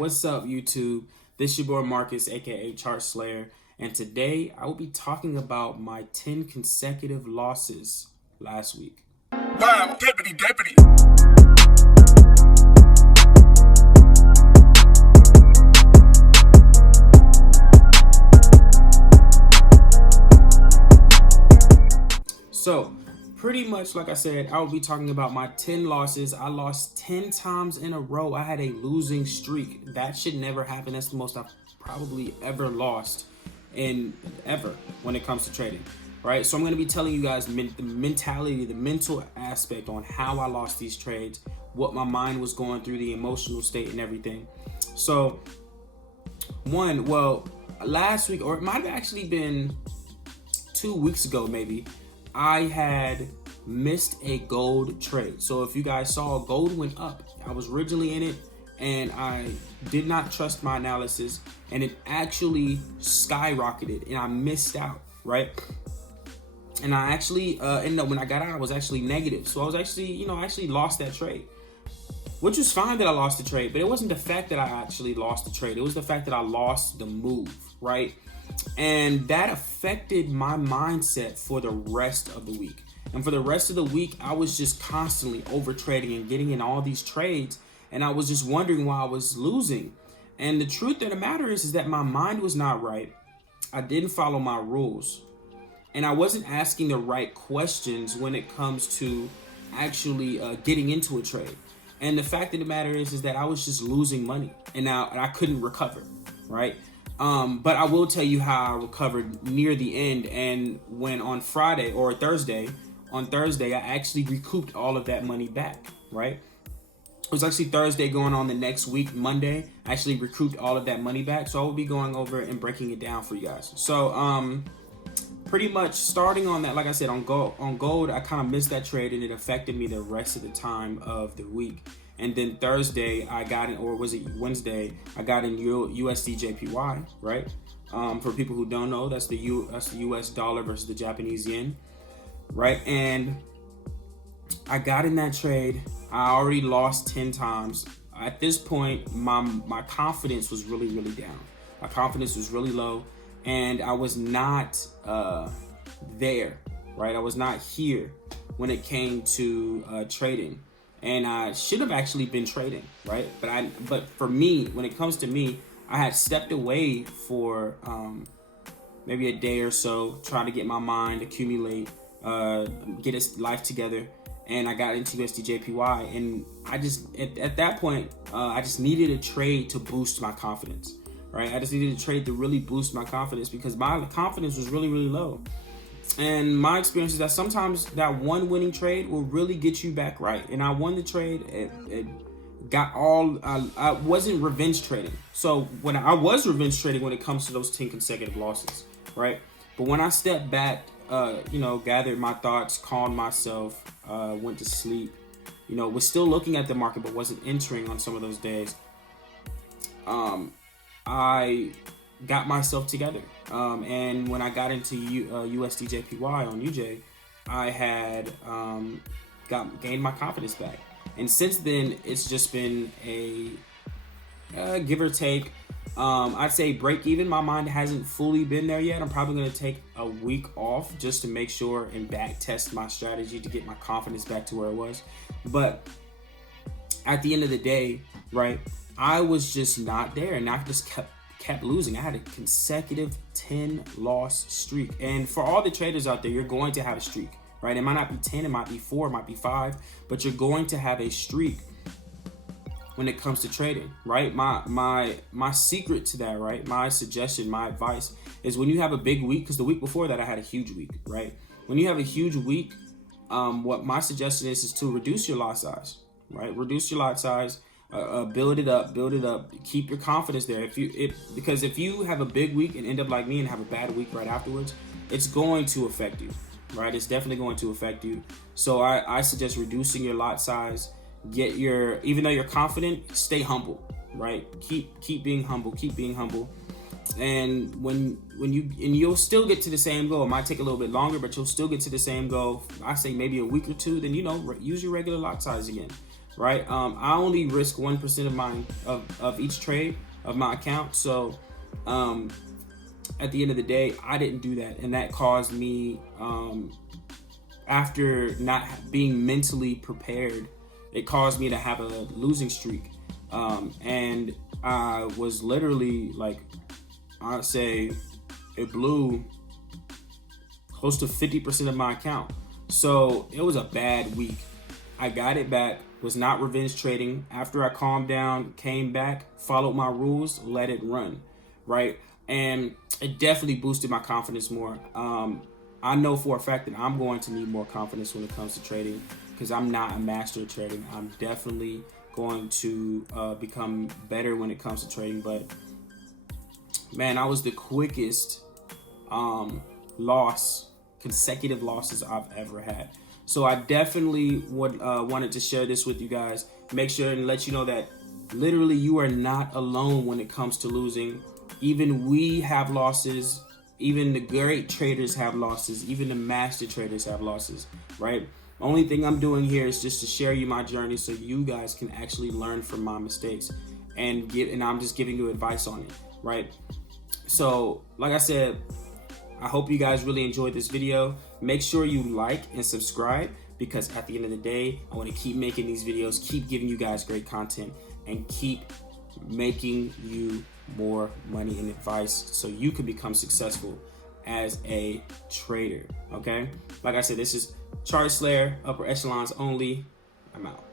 What's up, YouTube? This your boy Markus, aka Chart Slayer, and today I will be talking about my 10 consecutive losses last week. Wow, deputy. So, pretty much like I said, I will be talking about my 10 losses. I lost 10 times in a row. I had a losing streak. That should never happen. That's the most I've probably ever lost ever when it comes to trading, right? So I'm going to be telling you guys the mentality, the mental aspect on how I lost these trades, what my mind was going through, the emotional state and everything. So last week, or it might have actually been 2 weeks ago maybe, I had missed a gold trade. So if you guys saw, gold went up. I was originally in it and I did not trust my analysis and it actually skyrocketed and I missed out, right? And I actually ended up, when I got out, I was actually negative. So I was actually, I actually lost that trade, which was fine that I lost the trade, but it wasn't the fact that I actually lost the trade. It was the fact that I lost the move, right? And that affected my mindset for the rest of the week. And for the rest of the week, I was just constantly over trading and getting in all these trades. And I was just wondering why I was losing. And the truth of the matter is that my mind was not right. I didn't follow my rules. And I wasn't asking the right questions when it comes to actually getting into a trade. And the fact of the matter is that I was just losing money and I couldn't recover, right? But I will tell you how I recovered near the end. And when on Friday or Thursday, I actually recouped all of that money back, right? It was actually Thursday going on the next week, Monday, I actually recouped all of that money back. So I will be going over and breaking it down for you guys. So, pretty much starting on that, like I said, on gold, I kind of missed that trade and it affected me the rest of the time of the week. And then Thursday, I got in, or was it Wednesday, I got in USD JPY, right? For people who don't know, that's the US dollar versus the Japanese yen, right? And I got in that trade. I already lost 10 times. At this point, my confidence was really, really down. My confidence was really low, and I was not there, right? I was not here when it came to trading. And I should have actually been trading, right? But for me, when it comes to me, I had stepped away for maybe a day or so, trying to get my mind, accumulate, get its life together. And I got into USD JPY. And I just, at that point, I just needed a trade to boost my confidence, right? I just needed a trade to really boost my confidence because my confidence was really, really low. And my experience is that sometimes that one winning trade will really get you back right. And I won the trade. It got I wasn't revenge trading. So when I was revenge trading when it comes to those 10 consecutive losses, right? But when I stepped back, gathered my thoughts, calmed myself, went to sleep, was still looking at the market, but wasn't entering on some of those days. I got myself together. And when I got into USD JPY on UJ, I had gained my confidence back. And since then, it's just been a give or take. I'd say break even. My mind hasn't fully been there yet. I'm probably going to take a week off just to make sure and back test my strategy to get my confidence back to where it was. But at the end of the day, right, I was just not there, and I just kept losing. I had a consecutive 10 loss streak. And for all the traders out there, you're going to have a streak, right? It might not be 10, it might be 4, it might be 5, but you're going to have a streak when it comes to trading, right? My secret to that, right? My suggestion, my advice is when you have a big week, because the week before that I had a huge week, right? When you have a huge week, what my suggestion is to reduce your lot size, right? Reduce your lot size. Build it up, keep your confidence there. Because if you have a big week and end up like me and have a bad week right afterwards, it's going to affect you, right? It's definitely going to affect you. So I suggest reducing your lot size. Even though you're confident, stay humble, right? Keep being humble, And you'll still get to the same goal. It might take a little bit longer, but you'll still get to the same goal. I say maybe a week or two, then use your regular lot size again. right? I only risk 1% of each trade of my account. So at the end of the day, I didn't do that, and that caused me, after not being mentally prepared, it caused me to have a losing streak, and I was literally like, I'd say it blew close to 50% of my account. So it was a bad week. I got it back, was not revenge trading. After I calmed down, came back, followed my rules, let it run, right? And it definitely boosted my confidence more. I know for a fact that I'm going to need more confidence when it comes to trading, because I'm not a master at trading. I'm definitely going to become better when it comes to trading. But man, I was the quickest consecutive losses I've ever had. So I definitely wanted to share this with you guys. Make sure and let you know that literally you are not alone when it comes to losing. Even we have losses. Even the great traders have losses. Even the master traders have losses, right? Only thing I'm doing here is just to share you my journey so you guys can actually learn from my mistakes, and I'm just giving you advice on it, right? So, like I said, I hope you guys really enjoyed this video. Make sure you like and subscribe, because at the end of the day, I want to keep making these videos, keep giving you guys great content, and keep making you more money and advice so you can become successful as a trader, okay? Like I said, this is Chart Slayer, upper echelons only. I'm out.